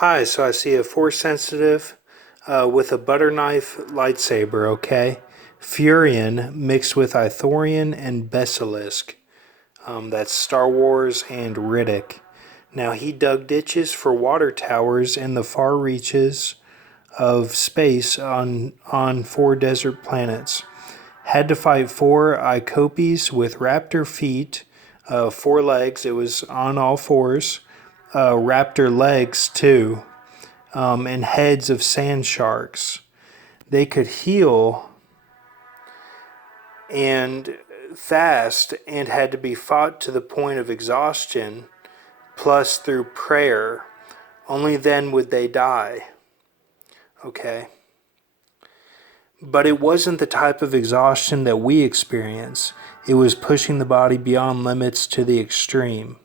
Hi, so I see a Force sensitive with a butter knife lightsaber, okay? Furion mixed with Ithorian and Basilisk. That's Star Wars and Riddick. Now, he dug ditches for water towers in the far reaches of space on four desert planets. Had to fight four Icopes with raptor feet, four legs. It was on all fours. Raptor legs, too, and heads of sand sharks. They could heal and fast and had to be fought to the point of exhaustion, plus through prayer. Only then would they die. Okay. But it wasn't the type of exhaustion that we experience. It was pushing the body beyond limits to the extreme.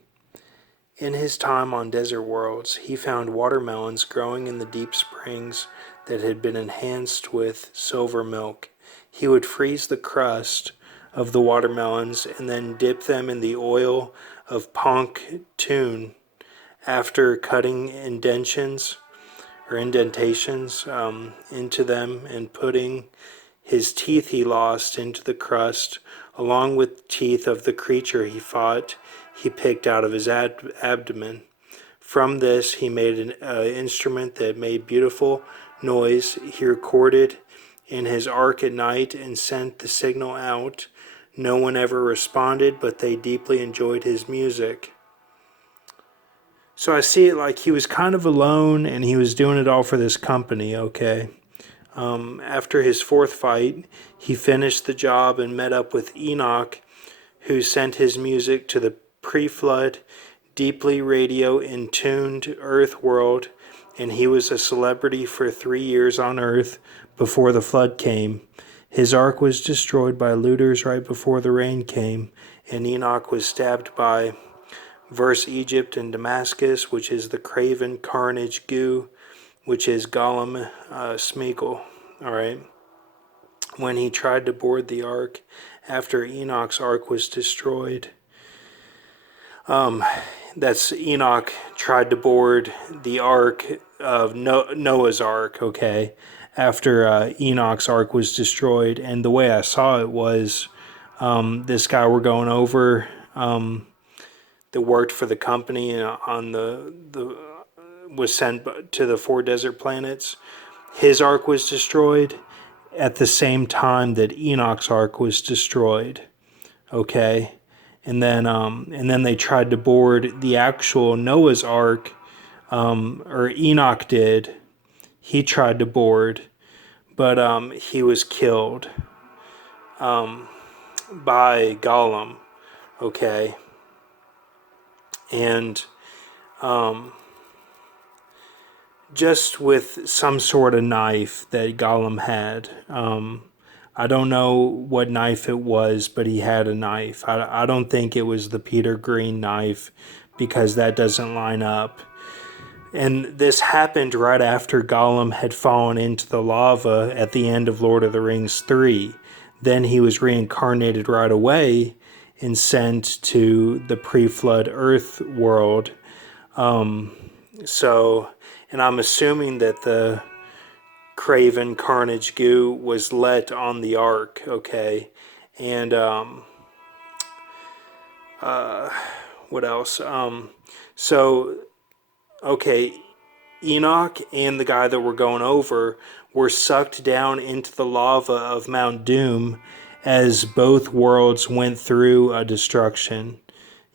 In his time on desert worlds, he found watermelons growing in the deep springs that had been enhanced with silver milk. He would freeze the crust of the watermelons and then dip them in the oil of pontoon after cutting indentations into them and putting his teeth he lost into the crust, along with teeth of the creature he fought, he picked out of his abdomen. From this, he made an instrument that made beautiful noise. He recorded in his ark at night and sent the signal out. No one ever responded, but they deeply enjoyed his music. So I see it like he was kind of alone and he was doing it all for this company, okay? After his fourth fight, he finished the job and met up with Enoch, who sent his music to the pre-flood, deeply radio-intuned Earth world, and he was a celebrity for 3 years on Earth before the flood came. His ark was destroyed by looters right before the rain came, and Enoch was stabbed by verse Egypt and Damascus, which is the craven carnage goo, which is Gollum Smeagol. All right. When he tried to board the ark after Enoch's ark was destroyed. That's Enoch tried to board the ark of Noah's ark, okay, after Enoch's ark was destroyed. And the way I saw it was this guy we're going over that worked for the company on the was sent to the four desert planets. His ark was destroyed at the same time that Enoch's ark was destroyed. Okay, and then they tried to board the actual Noah's ark, or Enoch did. He tried to board, but he was killed by Gollum. Okay, and just with some sort of knife that Gollum had. I don't know what knife it was, but he had a knife. I don't think it was the Peter Green knife because that doesn't line up. And this happened right after Gollum had fallen into the lava at the end of Lord of the Rings 3. Then he was reincarnated right away and sent to the pre-flood Earth world. And I'm assuming that the craven carnage goo was let on the ark, okay? And what else? Okay, Enoch and the guy that we're going over were sucked down into the lava of Mount Doom as both worlds went through a destruction.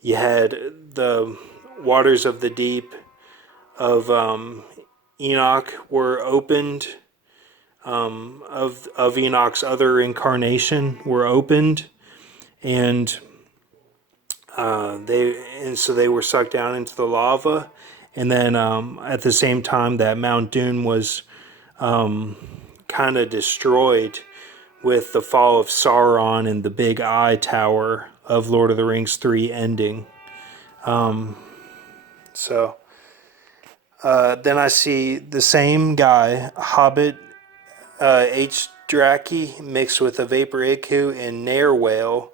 You had the waters of the deep of Enoch were opened, of Enoch's other incarnation were opened, and so they were sucked down into the lava, and then at the same time that Mount Doom was kind of destroyed with the fall of Sauron and the Big Eye Tower of Lord of the Rings 3 ending. Then I see the same guy, Hobbit H. Draki, mixed with a Vapor Iku and Nair Whale.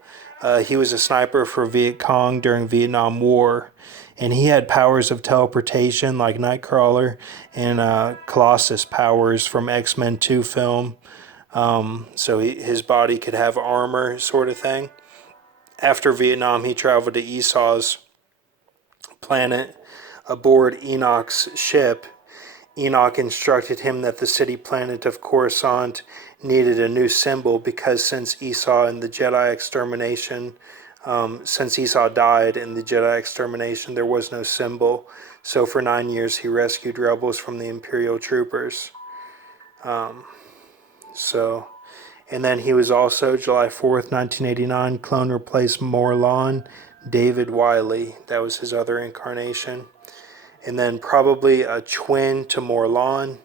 He was a sniper for Viet Cong during Vietnam War. And he had powers of teleportation like Nightcrawler and Colossus powers from X-Men 2 film. So his body could have armor sort of thing. After Vietnam, he traveled to Esau's planet aboard Enoch's ship. Enoch instructed him that the city planet of Coruscant needed a new symbol because since Esau died in the Jedi extermination, there was no symbol. So for 9 years, he rescued rebels from the Imperial troopers. And then he was also, July 4th, 1989, clone replaced Morlon David Wiley. That was his other incarnation. And then probably a twin to Morlon,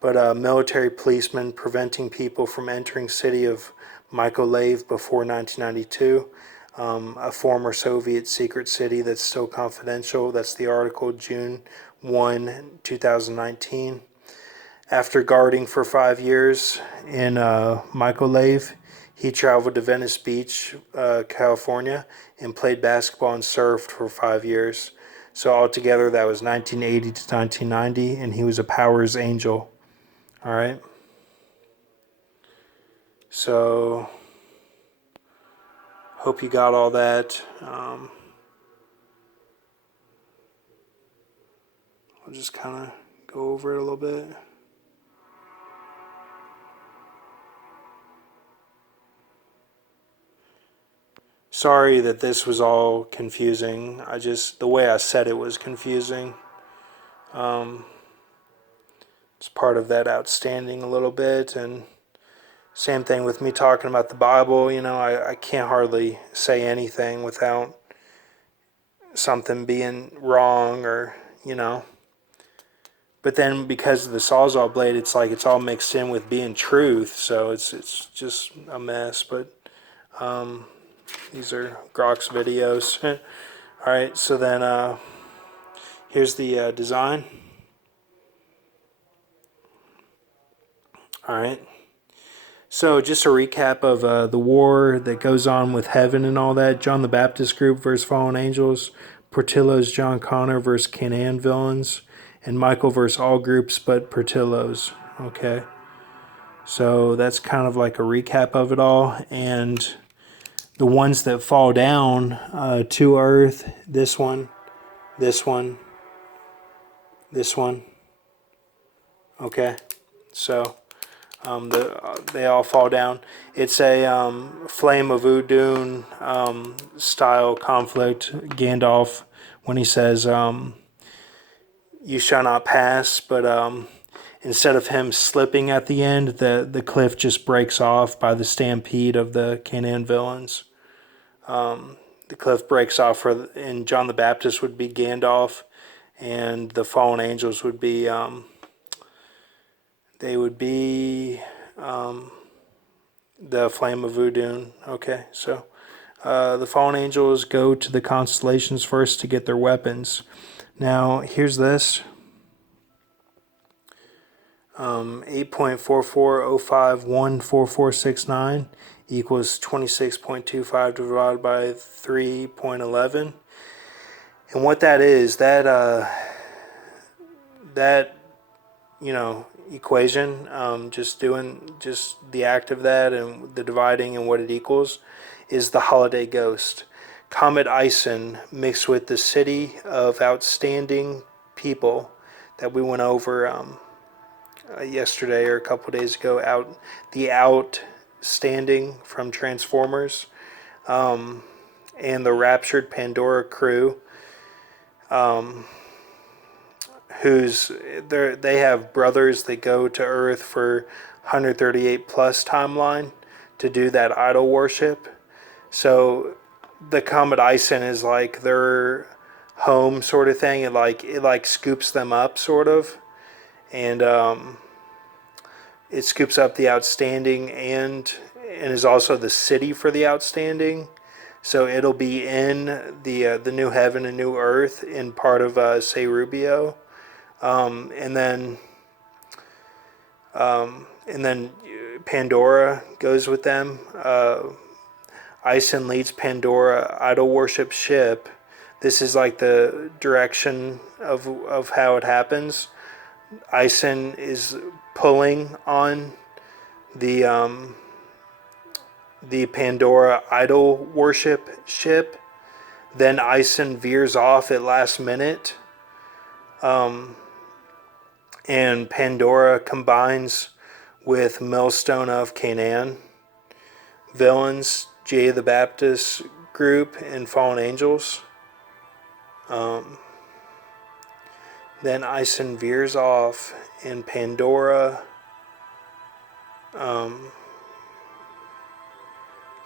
but a military policeman preventing people from entering city of Mykolaiv before 1992. A former Soviet secret city that's still confidential. That's the article, June 1, 2019. After guarding for 5 years in Mykolaiv, he traveled to Venice Beach, California, and played basketball and surfed for 5 years. So altogether, that was 1980 to 1990, and he was a Powers Angel. All right. So, hope you got all that. I'll just kind of go over it a little bit. Sorry that this was all confusing. The way I said it was confusing. It's part of that outstanding a little bit. And same thing with me talking about the Bible. I can't hardly say anything without something being wrong or. But then because of the Sawzall blade, it's like it's all mixed in with being truth. So it's just a mess. But these are Grok's videos. All right, so then here's the design. All right. So just a recap of the war that goes on with heaven and all that. John the Baptist group versus fallen angels. Portillo's John Connor versus Canaan villains. And Michael versus all groups but Portillo's. Okay. So that's kind of like a recap of it all. And the ones that fall down to Earth, this one, this one, this one. Okay. So they all fall down. It's a Flame of Udun style conflict. Gandalf, when he says, you shall not pass, but instead of him slipping at the end, the cliff just breaks off by the stampede of the Canaan villains. The cliff breaks off, and John the Baptist would be Gandalf, and the fallen angels would be the Flame of Udun. Okay, so the fallen angels go to the constellations first to get their weapons. Now, here's this. 8.440514469 equals 26.25 divided by 3.11. And what that is, that equation, just the act of that and the dividing and what it equals, is the holiday ghost. Comet Ison mixed with the city of outstanding people that we went over yesterday or a couple days ago, the outstanding from Transformers, and the raptured Pandora crew, they have brothers that go to Earth for 138 plus timeline to do that idol worship. So the Comet Ison is like their home sort of thing. It scoops them up sort of, and it scoops up the outstanding and is also the city for the outstanding. So it'll be in the new heaven and new earth in part of Cerubio. And then Pandora goes with them. Ison leads Pandora idol worship ship This is like the direction of how it happens. Ison is pulling on the Pandora idol worship ship. Then Ison veers off at last minute, and Pandora combines with Millstone of Canaan, villains, Jay the Baptist group, and fallen angels. Then Ison veers off, and Pandora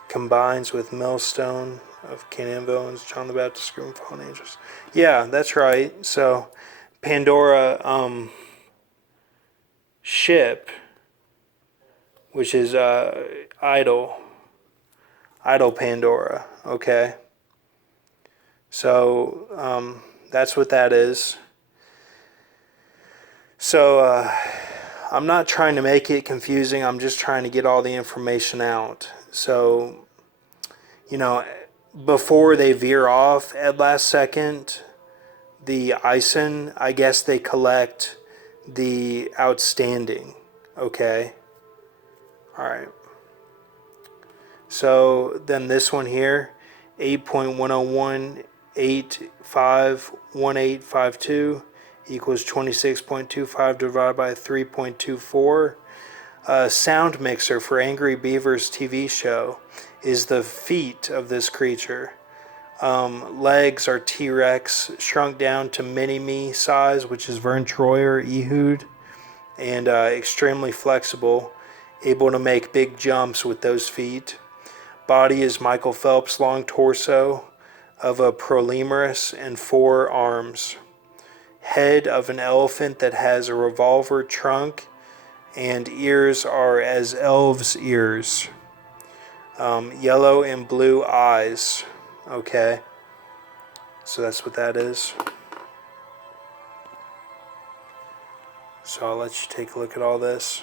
combines with Millstone of Canaan, villains, John the Baptist group, and fallen angels. Yeah, that's right. So Pandora ship, which is idol Pandora. Okay. So that's what that is. So I'm not trying to make it confusing. I'm just trying to get all the information out. So, before they veer off at last second, the Ison, I guess they collect the outstanding. Okay. All right. So then this one here, 8.101851852 equals 26.25 divided by 3.24. Sound mixer for Angry Beavers TV show is the feet of this creature. Legs are T-Rex shrunk down to mini-me size, which is Vern Troyer, Ehud, and extremely flexible, able to make big jumps with those feet. Body is Michael Phelps' long torso of a prolemurus and 4 arms. Head of an elephant that has a revolver trunk, and ears are as elves' ears. Yellow and blue eyes. Okay. So that's what that is. So I'll let you take a look at all this.